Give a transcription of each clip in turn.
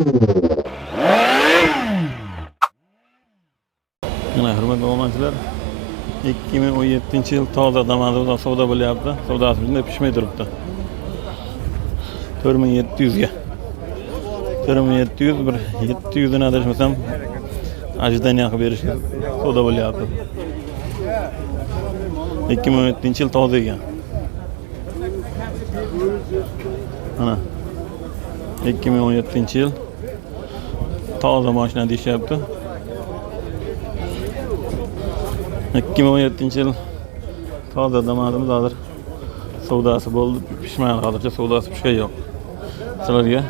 Mana hurmatli obunachilar, 2017-yil toza Damas'da savdo bo'lyapti. Savdosi bizda pishmay turibdi. 4700 ga. 4700 bir 700 dan adashmasam ajdaniya qilib berishga savdo bo'lyapti. 2017-yil toza ekan. Mana 2017-yil toza mashina deyishyapti. 2017-yil toza Damas'imiz hozir savdosi bo'ldi. Pishmagan hozircha savdosi pishgan yo'q. Sizlarga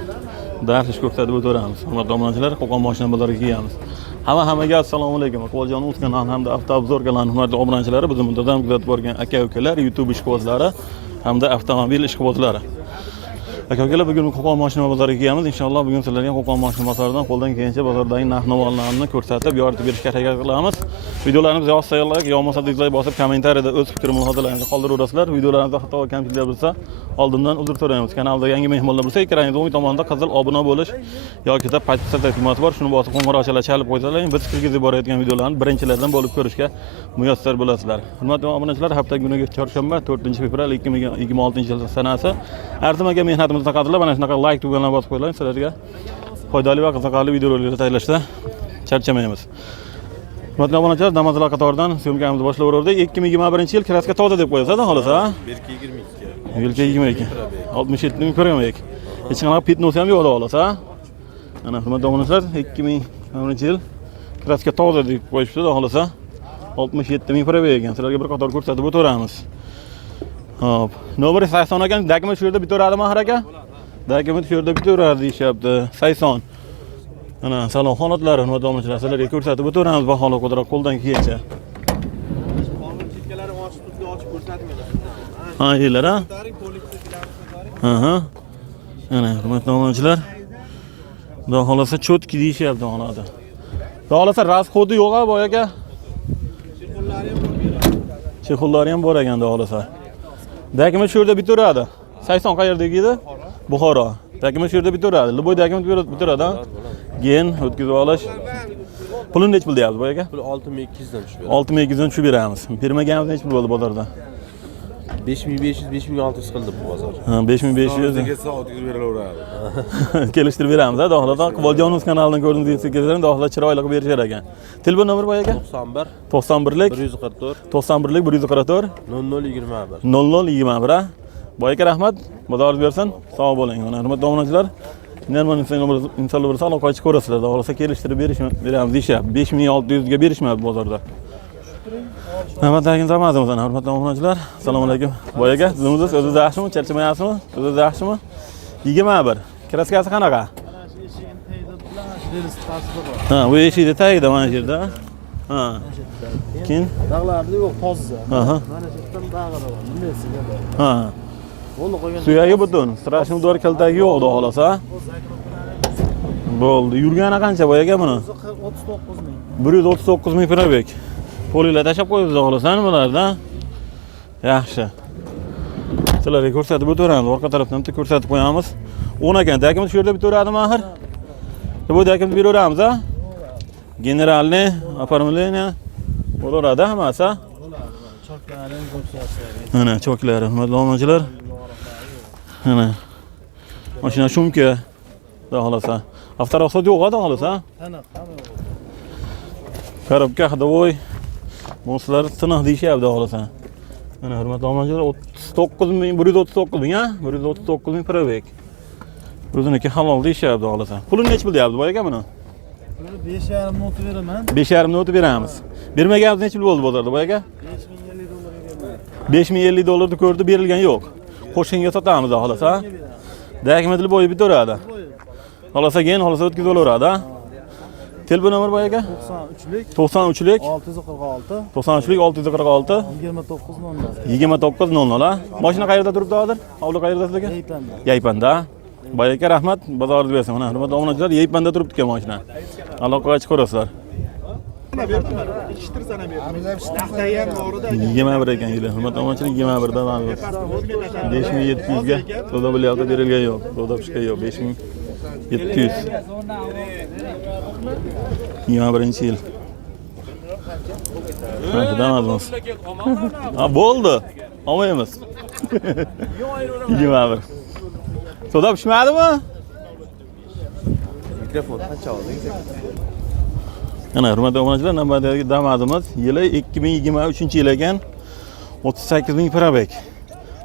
dars ko'rsatib o'tiramiz. Hurmatli obunachilar, Qo'qon mashina bozoriga kelamiz. Hammaga assalomu alaykum. Qo'ljon Uz kanali hamda avtobuzor kanali hurmatli obunachilari, bizni muntazam kuzatib borgan aka-ukalar, YouTube ishqibozlari hamda avtomobil ishqibozlari. Aka-ukalar, bugun Qo'qon mashina bozoriga kelamiz. Inshaalloh bugun sizlarga Qo'qon mashina bozoridan qo'ldan kelgancha bozordagi narx-navolarni ko'rsatib, yoritib berishga harakat qilamiz. Videolarimizni yoqsa like, yoqmasa dislike bosib, kommentariyada o'z fikr mulohazalaringizni qoldiraverasizlar. Videolarimizda xato va kamchiliklar bo'lsa, oldindan uzr so'raymiz. Kanalda yangi mehmonlar bo'lsa, ekraningiz o'ng tomonda qizil obuna bo'lish yoki podpisatsiya tugmasi bor. Shuni bosib qo'ng'iroqchalar chalib qo'ysalar, biz kirgizib borayotgan videolarni birinchilardan bo'lib ko'rishga muyassar bo'lasizlar. Hurmatli obunachilar, hafta kuniga chorshanba 4-fevral 2026-yil sanasi arzimaga mehnatimizni taqdirlab mana shunaqa like tugmasini bosib qo'ying. Sizlarga foydali va qiziqarli videolarni tayyorlashda charchamaymiz. Hurmatli obunachilar, Damazlar qatoridan syomkamizni boshlayverdik. 2021-yil kraska toza deb qo'yasiz, xohlasa. 22. 67 ming ko'rmaylik. Hech qanaqa pitnosi ham yo'q, xohlasa. Mana hurmatli obunachilar, 2021-yil kraska toza deb qo'yishdi, xohlasa. 67 ming pora bergan. Sizlarga bir qator ko'rsatib o'tiramiz. Hop. Nomer 80 ekan, dokument shu yerda bitaveradi Mahir aka? Dokument shu yerda bitaveradi deyishyapti. 80. Mana salon holatlari hurmatli obunachilar, sizlarga ko'rsatib o'tiramiz baholi qudrat qo'ldan kelgancha. Chekkalari ochib ko'rsatmaydi. Ha, yeylar ha? Aha. Mana hurmatli obunachilar, xudo xolasa chotki deyishyapti holada. Xudo xolasa rasxodi yo'q-a boy aka? Chexollari ham bor ekan, xudo xolasa. Dokument shu yerda bitaveradi. 80 qayerdagi edi? Buxoro. Dokument shu yerda bitaveradi. Liboy dokument bitaveradi, ha? Gen o'tkazib olish. Pulini nech pul deyapsiz boy aka? Pul 6200 dan tushib beramiz. 6200 dan tushib beramiz. Bermaganimiz nech pul bo'ldi bozorda? 5500-5600 qildi bu bozor. Ha, 5500 ga soat beraveradi. kelishtirib beramiz, ha, Dohloda. Quvonjonovuz kanalidan ko'rdingiz, kelsangiz Dohlo chiroyli qilib berishar ekan. Telefon nomeri boy aka? 91lik 91lik 144 0021. 0021, ha. Boy aka rahmat. Xudoingiz bersin. Sog' bo'ling. Mana hurmatli obunachilar, normal insonlar bo'lsa aloqa qilib ko'rasizlar. Xohlasa kelishtirib beramiz deyshap. 5600 ga berishmayapti bozorda. Navbatdagi zamazimiz, hurmatli obunachilar. Assalomu alaykum. Boy aka, sizingiz o'zingiz yaxshimi? Charchamayapsizmi? O'zingiz yaxshimi? 21. Kraskasi qanaqa? Ha, bu eshikda tagida mana shu yerda. Ha. Keyin dag'larida yo'q, toza. Aha. Mana shu yerdan dag'lar bor. Bunday sigada. Ha. Bo'ldi qo'ygan. Suyagi butun. Strashni dor kaltagi yo'q, xudo xolasa. Bo'ldi. Yurgani qancha boy aka buni? 39 ming. 139 ming probek. Polilar tashab qo'yibsiz, xudo xolasa nimalarda? Yaxshi. Sizlarga ko'rsatib o'tiramiz. Orqa tarafdan ham ko'rsatib qo'yamiz. 10 ekan. Dokument shu yerda bitaveradi Mahir. Bu dokument beraveramiz, ha? Generalni, оформление bo'laveradi hammasi. Choklarini ko'rsatyapti. Mana choklari, hurmatli obunachilar. Mana. Mashina shumka, xudo xolasa. Avtorasxod yo'q, xudo xolasa. Qanaqa? Korobka xidovoy. Mo'slar siniq deyishyapti, xudo xolasa. Mana hurmatli obunachilar, 39 ming, 139 ming, ha? 139 ming probek. O'ziniki halol deyishyapti, xudo xolasa. Pulini nech pul deyapti boy aka buni? 5,5 minut beraman. 5,5 minut beramiz. Bermaganimiz nech pul bo'ldi bozorda boy aka? 5050 dollarni ko'rdi, berilgan yo'q. Qo'shimga sotamiz, xudo xolasa. Dokumentli bo'yi bitaveradi. Xolasa keyin xolasa o'tkazib olaveradi, ha? Telefon nomeri boy aka? 93lik 646 93lik 646 2900. 2900, ha? Mashina qayerda turibdi hozir? Hovli qayerda sizlarga? Yaypanda. Yaypanda. Boy aka rahmat, bozoringiz bersin. Mana hurmatli obunachilar, Yaypanda turibdi ekan mashina. Aloqaga chiqarasizlar. 21 ekan yili. Hurmatli obunachilar, 21 da mana 5700 ga savdo bo'lyapti, berilgan yo'q. Savdo pishgan yo'q. 700. 21 yil. Damadimiz. Ha, bo'ldi. Olmaymiz. 21. Savdo pishmadimi? Mikrofon qancha oldingiz? Ana, hurmatli obunachilar, navbatdagi damadimiz yili 2023-yil ekan. 38,000 probek.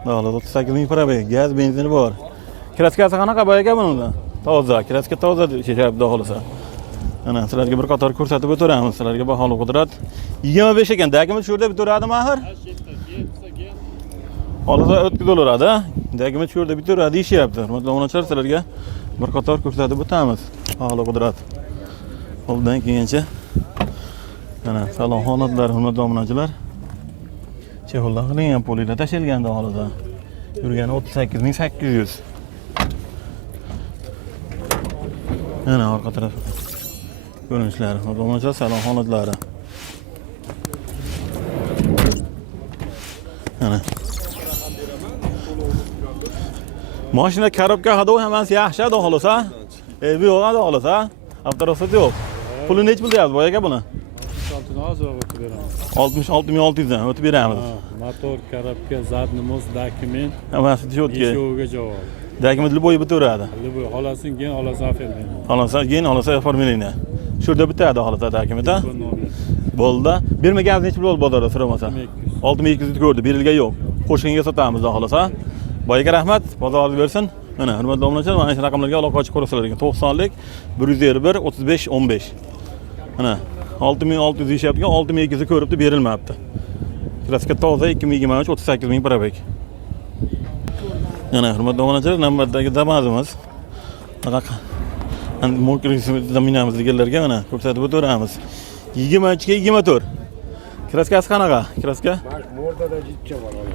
Davlat 38,000 probek. Gaz, benzini bor. Kraskasi qanaqa boy ekan bundan? Toza, kraska toza chechayapti xohlasa. Ana, sizlarga bir qator ko'rsatib o'tiramiz. Sizlarga baholi qudrat 25 ekan. Dagimiz shu yerda bitaveradimi axir? Xohlasa o'tkazaveradi. Dagimiz shu yerda bitaveradi deyishyapti. Hurmatli obunachilar, sizlarga bir qator ko'rsatib o'tamiz. Baholi qudrat. Qo'ldan keyincha mana salom holatlar, hurmatli obunachilar. Chexoldan qilingan polida tashilganda holida. Yurgani 38,800. Mana orqa taraf ko'rinishlari, hurmatli obunachilar, salom holatlari. Mana. Mashina korobka hadoy hammasi yaxshi edi xohlasa. Bu yo'q edi xohlasa. Avtorosat yo'q. Puli nech pul deyapti boyaga buni? 66,600 dan o'tib beramiz. Motor, korobka, zadniy most, dokument. Hammasi четко. Beshoviga javob. Dokument любой bitaveradi. Любой xohlasin keyin xohlasa ofermayman. Xohlasa keyin xohlasa oformeline. Shu yerda bitadi xohlasa dokument. Bo'ldi. Bermagan nech pul bo'ldi bozorda so'ramasa? 6200 ko'rdi, berilgan yo'q. Qo'shimga sotamiz xohlasa. Boyaga rahmat, bozoringiz bersin. Mana hurmatli obunachilar, mana shu raqamlarga aloqa ochib ko'rasizlar. 90lik 121 35 15. Mana 6600 deyaptigan 6200 ko'ribdi, berilmabdi. Kraska toza 2023 38,000 probek. Mana hurmatli obunachilar, navbatdagi damazimiz. Endi mokri zaminamiz deganlarga mana ko'rsatib o'tiramiz. 23 ga 24. Kraskasi qanaqa? Kraska? Mordada jitcha bor mana.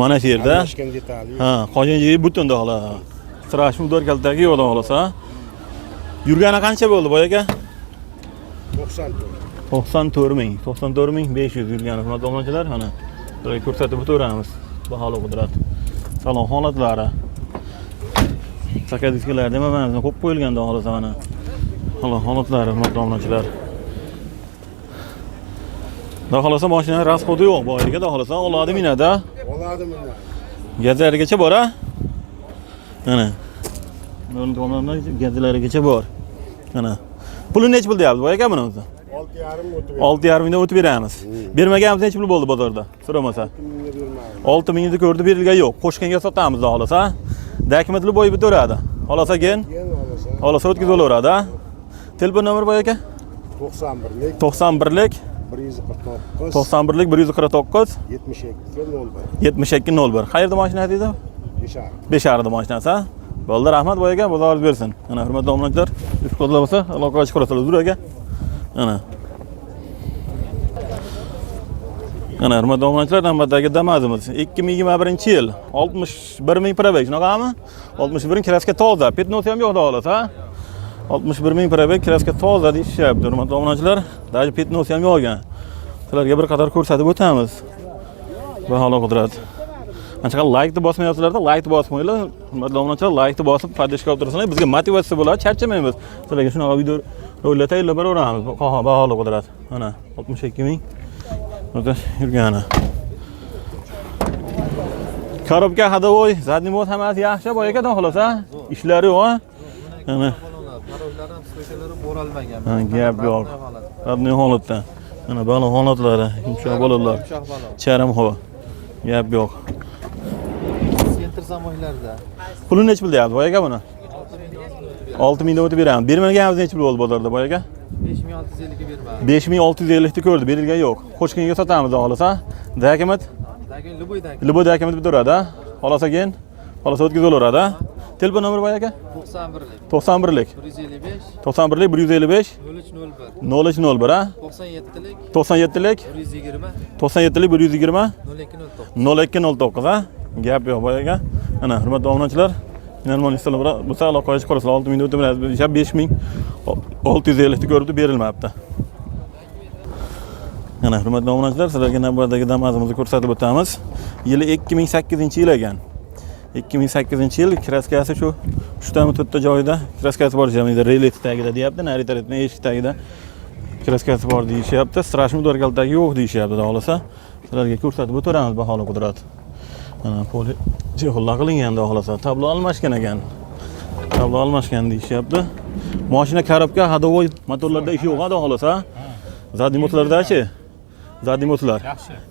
Mana shu yerda. Tashkent detali. Ha, qojinji butunda xola. Strash mudor kaltagi yo'qda xolasa. Yurgani qancha bo'ldi boyaga? 94,500 yurgani hurmatli obunachilar, mana sizlarga ko'rsatib o'tiramiz. Baholi qudrat. Salom holatlari. Sakadiskalarda ham mana ko'p qo'yilganda xolasa mana. Salom holatlari hurmatli obunachilar. Da xolasa mashina rasxodi yo'q, boyaga da xolasa oladi minada. Oladi bundan. Gazlarigacha bor a? Mana. Bundan tomondan gazlarigacha bor. Mana. Puli nech pul deyapti boyaga buni o'zi? 6,5 o'tib. 6,5 mingdan o'tib beramiz. Bermaganimiz nech pul bo'ldi bozorda? So'ramasa. 6,000 ni ko'rdi, berilgan yo'q. Qo'shqanga sotamiz da xolasa. Dokumentli bo'yi bitaveradi. Xolasa keyin xolasa o'tkazaveradi a? Telefon nomeri boyaga? 91lik 91lik 149 91lik 149 72 01. 7201. Qayerda mashina deydi? Besharida mashinasi. Bo'ldi, rahmat boyaga, bozoringiz bersin. Mana hurmatli obunachilar, ifkodlar bo'lsa, aloqa ochib ko'rasizlar o'zraga. Mana. Mana hurmatli obunachilar, navbatdagi damazimiz 2021-yil 61,000 probek, shunaqami? 61 kraska toza, petnosi ham yo'q xolos, ha? 61,000 probek kraska toza deyishyapti, hurmatli obunachilar. Даже petnosi ham yo'q ekan. Sizlarga bir qator ko'rsatib o'tamiz. Baholi qudrat. Anchaqa like bosmayapsizlarda, like bosmanglar. Hurmatli obunachilar, like bosib, podpishka olib turasizlar. Bizga motivatsiya bo'ladi, charchamaymiz. Sizlarga shunaqa video ro'ylar tayyorlab beraveramiz. Baholi qudrat. Mana 62,000 o'ta yurgani. Korobka hadovoy, zadniy most hammasi yaxshi boyaga xolasa. Ishlari yo'q, ha? Mana Parollardan stoykalari o'ralmagan. ha, gap yo'q. Zadniy holatda. Mana balo holatlari, yumshoq bolalar. Charim havo. Gap yo'q. Center zamoylarda. Puli nech pul deyapti boyaga buni? 6,000 dan o'tib beramiz. Bermaganimiz nech pul bo'ldi bozorda boyaga? 5650 ga bermadi. 5650 ni ko'rdi, berilgan yo'q. Qo'shqanga sotamiz xolasa. Dokument? Любой dokument bitaveradi, xolasa keyin xolasa o'tkazaveradi. Telefon nomeri boyaga? 91lik 91lik 155 91lik 155 0301 0301 ha? 97lik 97lik 120 97lik 120 0209 0209 ha? Gap yo'q boyaga. Mana hurmatli obunachilar, normal installab bo'lsa aloqa qilib ko'rasizlar. 6,000 dan o'tib beramiz. 5,650 ni ko'ribdi, berilmabdi. Mana hurmatli obunachilar, sizlarga navbatdagi damazimizni ko'rsatib o'tamiz. Yili 2008-yil ekan. 2008-yil kraskasi shu 3ta joyida kraskasi bor jamida relif tagida deyapti, nari tarafdan eshik tagida kraskasi bor deyishyapti. Strashmi dorgaldagi yo'q deyishyapti, xudo xolasa. Sizlarga ko'rsatib o'tiramiz baholi qudrat. Mana poli jihozla qilingan, xudo xolasa. Tablo almashgan ekan. Tablo almashgan deyishyapti. Mashina korobka hadovoy motorlarda ish yo'q, xudo xolasa. Zadniy motorlarda-chi? Zadniy motorlar.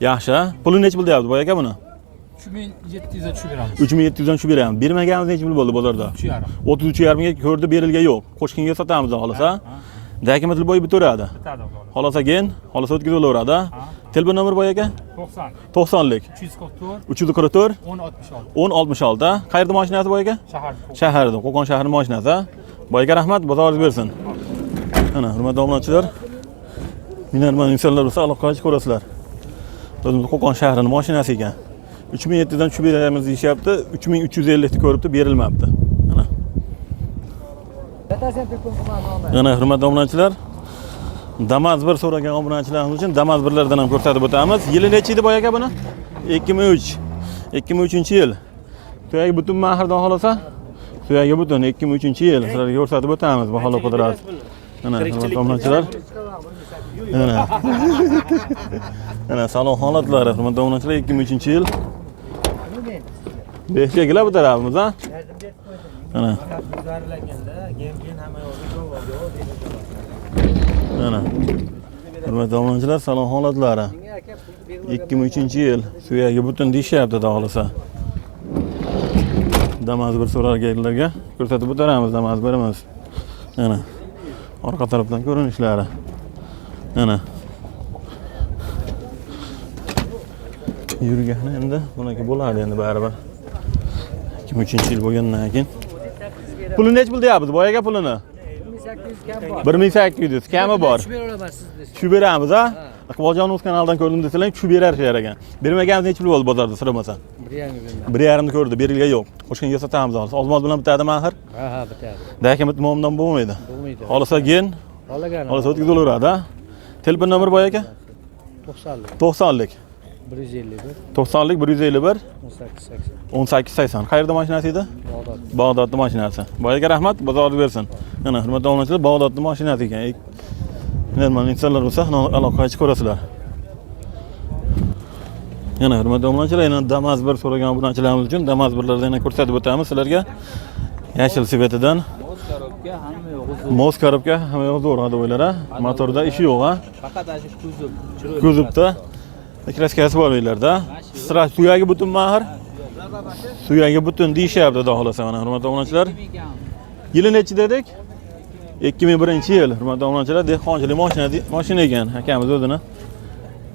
Yaxshi. Puli nech pul deyapti boy aka buni? 3700 ga tushib beramiz. 3700 dan tushib beramiz. Bermaganimiz nech pul bo'ldi bozorda? 33,5 ga ko'rdi, berilgan yo'q. Qo'shkinga sotamiz, xudo xolasa. Dokumentli boy bitaveradi. Xolasa gen, xolasa o'tkazilaveradi. Telefon nomeri boy aka? 90lik. 344 1066. Qayerda mashinasi boy aka? Shaharda. Qo'qon shahri mashinasi. Boy aka rahmat, bozoringiz bersin. Mana, hurmatli obunachilar. Minarman insonlar bo'lsa aloqaga ko'rasizlar. O'zimiz Qo'qon shahrining mashinasi ekan. 3700 dan tushib beramiz deyishyapti. 3350 ta ko'ribdi, berilmabdi. Mana. Yana hurmatli obunachilar, Damas 1 so'ragan obunachilarimiz uchun Damas 1lardan ham ko'rsatib o'tamiz. Yili necha edi boy aka buni? 2003. 2003-yil. Tuyagi butun mahrdan xolasa, tuyagi butun 2003-yil. Sizlarga ko'rsatib o'tamiz, baholo qudrat. Mana hurmatli obunachilar. Mana salon holatlari, hurmatli obunachilar, 2003-yil. Beshiklar bu tarafimiz, ha? Mana. Mana. Hurmatli obunachilar, salon holatlari. 2003-yil. Suyagi butun deyishyapti, xudo xolasa. Damas 1 so'ralganlarga ko'rsatib o'tiramiz, Damas 1imiz. Mana. Orqa tarafdan ko'rinishlari. Mana. Yurgani endi buniki bo'ladi endi baribir. 2003-yil bo'lgandan keyin. Puli nech pul deyapsiz? Boy aka pulini? 1800 kami bor. Tushib beramiz, ha? Iqboljonimiz kanalidan ko'rdim desalar, tushib berarishar ekan. Bermaganimiz nech pul bo'ldi bozorda so'ramasa? 1,5 ko'rdi, berilgan yo'q. Qo'shkinga sotamiz hozir. Ozmoz bilan bitadimi axir? Ha, bitadi. Dokument muammodan bo'lmaydi. Xolasa gen, xolasa o'tkazilaveradi, ha? Telefon nomeri boy aka? 90lik. 90lik 151 1880. Qayerda mashinasi edi? Bag'dodda mashinasi. Boy aka rahmat, bozoringiz bersin. Mana hurmatli obunachilar, Bag'dodda mashinasi ekan. Normal insonlar bo'lsa, aloqaga chiqib ko'rasizlar. Yana hurmatli obunachilar, yana Damas 1 so'ragan obunachilarimiz uchun Damas 1lardan yana ko'rsatib o'tamiz sizlarga. Yashil svetidan. Mos korobka hamma yoq zo'r hadovoylar, ha? Motorda ishi yo'q, ha? Faqat shu kuzov. Kuzovda kraskasi bor uylarda. Strash suyagi butun mahr. Suyagi butun deyishyapti, xudo xolasa. Mana hurmatli obunachilar. Yili nechi dedik? 2001-yil. Hurmatli obunachilar, dehqonchilik mashina ekan. Akamiz o'zini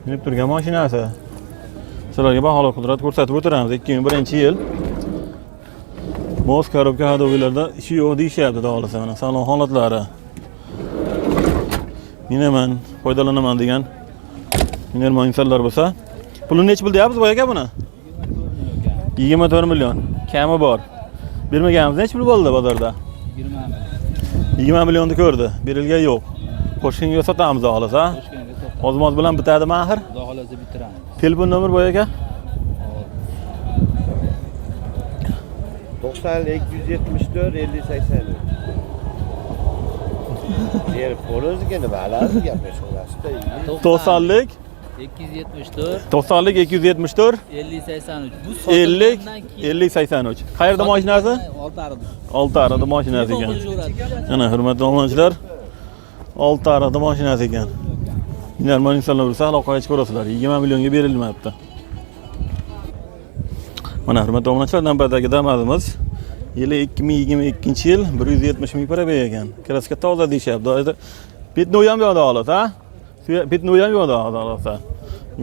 minib turgan mashinasi. Sizlarga baholo qudrat ko'rsatib o'tiramiz. 2001-yil. Mos korobka hadovoylarda ishi yo'q deyishyapti, xudo xolasa. Mana salon holatlari. Minaman, foydalanaman degan Normal insonlar bo'lsa, pulini nech pul deyapsiz boy aka buni? 24 million. Kami bor. Bermaganimiz nech pul bo'ldi bozorda? 20 millionni ko'rdi. Berilgan yo'q. Qo'shkinga sotamiz, xudo xolasa. Ozmoz bilan bitadimi axir? Xudo xolasa bitiramiz. Telefon nomer boy aka? 90 274 50 80. Yer polozga nima alasi gaplashyapti? 90lik 274 90lik 274 50 83. Bu 50 50 83. Qayerda mashinasi? Oltiariqda mashinasi ekan. Mana hurmatli obunachilar, Oltiariqda mashinasi ekan. Normal insonlar bo'lsa aloqaga chiqib ko'rasizlar. 20 millionga berilmayapti. Mana hurmatli obunachilar, navbatdagi Damasimiz yili 2022-yil 170 ming pora bergan. Kraska toza deyishyapti. Bitnoy ham yo'q holat, ha? Bitnoy ham yo'q holat.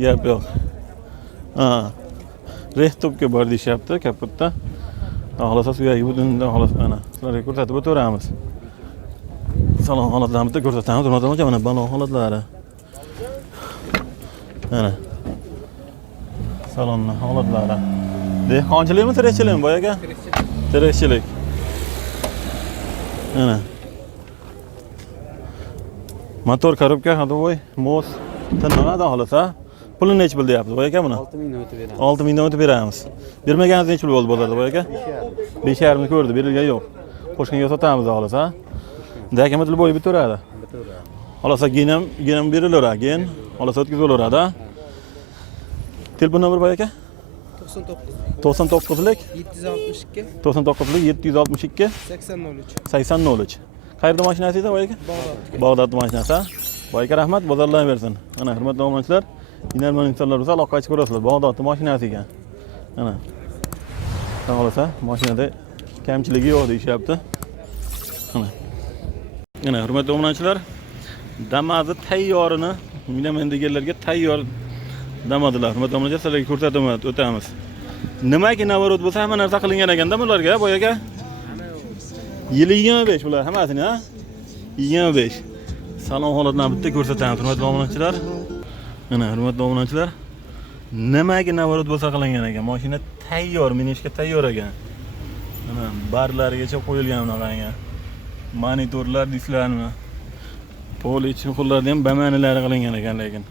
Gap yo'q. Ha. Rehtobga bor deyishyapti kapotda. Xohlasa suyagi butun xohlasa mana sizlarga ko'rsatib o'tamiz. Salon holatlarini bitta ko'rsatamiz. Hurmatli mana balon holatlari. Mana. Salon holatlari. Dehqonchilikmi, tirikchilikmi boy aka? Tirikchilik. Mana. Motor korobka hadovoy, mos, tinmada xolasa. Pulini necha pul deyapsiz boy aka buni? 6 ming o'tib beramiz. 6 mingdan o'tib beramiz. Bermaganiz necha pul bo'ldi bozorda boy aka? 5,5 ni ko'rdi, berilgan yo'q. Qo'shniga sotamiz xolos, ha? Dakam til bo'yi bitaveradi. Xolos gen berilaveradi, gen xolos o'tkazilaveradi, ha? Telefon nomeri boy aka? 99lik 762 99lik 762 8003. Qayerda mashinasi edi boy aka? Bag'dodda mashinasi, ha? Boy aka rahmat, bozorlar bersin. Mana hurmatli obunachilar, inarman insonlar bo'lsa aloqa qilib ko'rasizlar. Bag'dodda mashinasi ekan. Mana. Xolos, ha? Mashinada kamchiligi yo'q deyishyapti. Mana hurmatli obunachilar, damazi tayyorini minaman deganlarga tayyor damadilar. Hurmatli obunachilar, sizlarga ko'rsataman, o'tamiz. Nimaga navorot bo'lsa hamma narsa qilingan ekanda bularga, boy aka? Yili 25 bular hammasini, ha? 25. Salon holatlarini bitta ko'rsatamiz, hurmatli obunachilar. Mana hurmatli obunachilar, nimaga navorot bo'lsa qilingan ekan. Mashina tayyor, minishga tayyor ekan. Mana barlarigacha qo'yilgan bunaqangi. Monitorlar, disklarni, poli chuqurlarni ham bamanilari qilingan ekan lekin.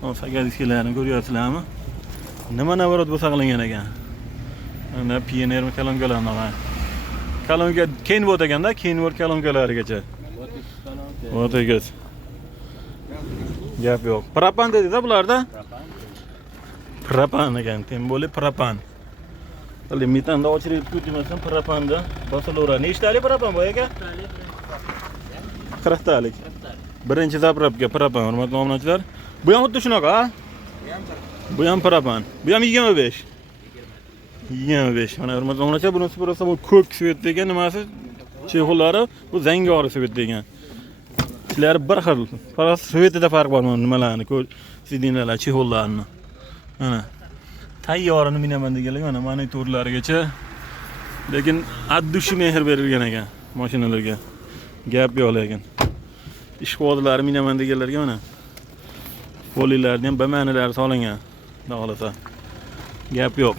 Mana saga disklarni ko'ryapsizlarmi? Nima navorot bo'lsa qilingan ekan. Mana pioner kolonkalar bunaqa. Kolonka keyin bo'ldi ekanda, keyin bo'ldi kolonkalarigacha. O'tagaz. Gap yo'q. Propan dedi-da bularda? Propan ekan, temboli propan. Hali metanda o'chirib ko'tmasam propanda bosilaveradi. Nechtalik propan boy aka? 40 talik. Birinchi zapravka propan, hurmatli obunachilar. Bu ham xuddi shunaqa, ha? Bu ham propan. Bu ham 25. 25. Mana hurmatli obunachilar, bunisi birosa bu ko'k svet degan nimasi? Chexollari bu zangori svet degan. Ishlari bir xil. Faqat svetida farq bor nimalarni, sidinalar, chexollarni. Mana tayyorini minaman deganlar mana monitorlarigacha. Lekin addushi mehr berilgan ekan mashinalarga. Gap yo'q lekin. Ish qodilari minaman deganlarga mana polilarni ham bamanilari solingan. Xudo xolasa. Gap yo'q.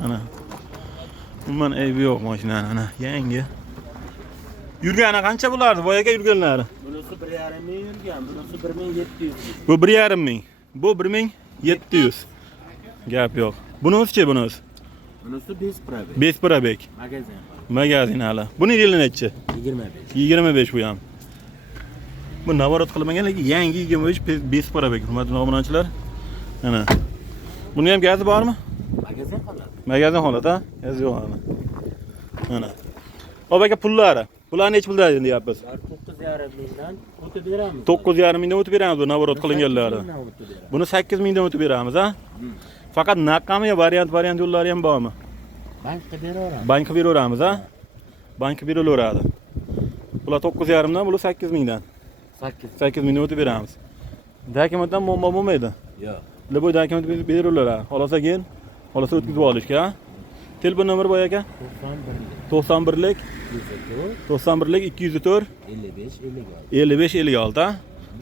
Mana. Umuman aybi yo'q mashinani, mana yangi. Yurgani qancha bo'lardi boy aka yurganlari? Bunisi 1,5 ming yurgan, bunisi 1700. Bu 1,5 ming. Bu 1700. Gap yo'q. Bunisi-chi bunisi? Bunisi 5 probek. 5 probek. Magazin. Magazin hali. Buni yili nechi? 25. 25 bu ham. Bu navorot qilmagan lekin yangi 25 probek. Hurmatli obunachilar. Mana. Buni ham gazi bormi? Magazin holat. Magazin holat, ha? Gazi yo'q hali. Mana. Obaka pullari. Bular necha pulda deyapsiz? 9,5 mingdan o'tib beramiz. 9,5 mingdan o'tib beramiz bu navorot qilinganlari. Buni 8 mingdan o'tib beramiz, ha? Faqat naqami variant yo'llari ham bormi? Bankka beraveramiz. Bankka beraveramiz, ha? Bankka berilaveradi. Bular 9,5 dan, bular 8 mingdan. 8 mingdan o'tib beramiz. Dokumentdan muammo bo'lmaydi. Yo'q. Leboy dokument berilaveradi. Xolosa keyin, xolosa o'tkazib olishga, ha? Telefon nomeri boy aka? 91lik 91lik 204 55 56, ha?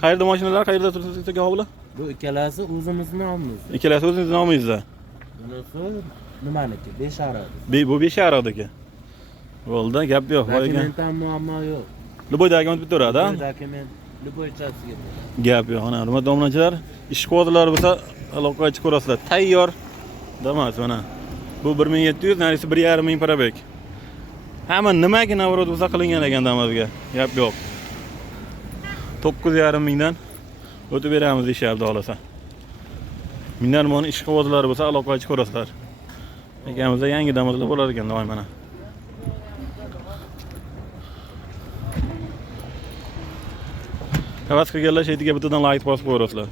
Qayerda mashinalar, qayerda turibsiz aka hovli? Bu ikkalasi o'zimizning nomimiz. Ikkalasi o'zingiz nomingizda. Bunisi nimaniki? 5 ariq. Bu 5 ariqdagi. Bo'ldi, gap yo'q. Boy aka. Dokumentdan muammo yo'q. Leboy dokument bitaveradi, ha? Dokument Liboychasiga. Gap yo'q. Mana hurmatli obunachilar, ish kodlari bo'lsa aloqaga chiqib ko'rasizlar. Tayyor. Damas mana. Bu 1700, narisi 1,5 ming probek. Hamma nimaga navorot bo'lsa qilingan ekan damazga. Gap yo'q. 9,5 mingdan o'tib beramiz deyapti xolasa. Minarmon ish quvozlari bo'lsa aloqaga chiqib ko'rasizlar. Ekamizda yangi damazlar bo'lar ekan doim mana. Havas qilganlar shaytiga bittadan like bosib qo'yasizlar.